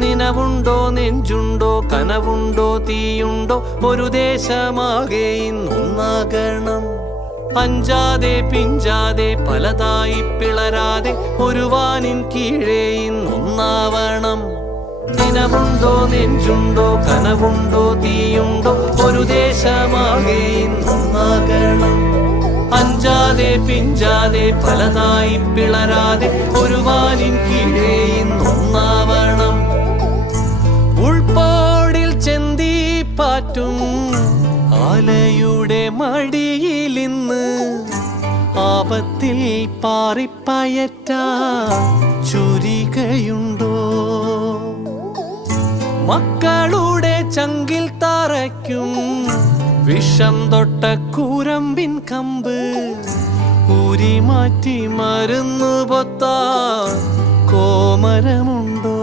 നിനവുണ്ടോ നെഞ്ചുണ്ടോ കനവുണ്ടോ തീയുണ്ടോ ഒരു ദേശമാകെ ഇന്നൊന്നാകണം. അഞ്ചാതെ പിഞ്ചാതെ പലതായി പിളരാതെ ഒരു വാനിൻ കീഴേ ഇന്നൊന്നാവണം. നിനവുണ്ടോ നെഞ്ചുണ്ടോ കനവുണ്ടോ തീയുണ്ടോ ഒരു ദേശമാകെ ഇന്നൊന്നാകണം. അഞ്ചാതെ പിഞ്ചാതെ പലതായി പിളരാതെ ഒരു വാനിൻ കീഴേ ഇന്നൊന്നാവണം. ഉൾപ്പാടിൽ ചെന്തിപ്പാറ്റും ആലയുടെ മടിയിലിന്ന് ആപത്തിൽ പാറിപ്പയറ്റ ചുരികയുണ്ടോ? മക്കളുടെ ചങ്കിൽ തറയ്ക്കും വിഷം തൊട്ട കൂരമ്പിൻ കമ്പ് ഊരി മാറ്റി മരുന്നു പൊത്താൻ കോമരമുണ്ടോ?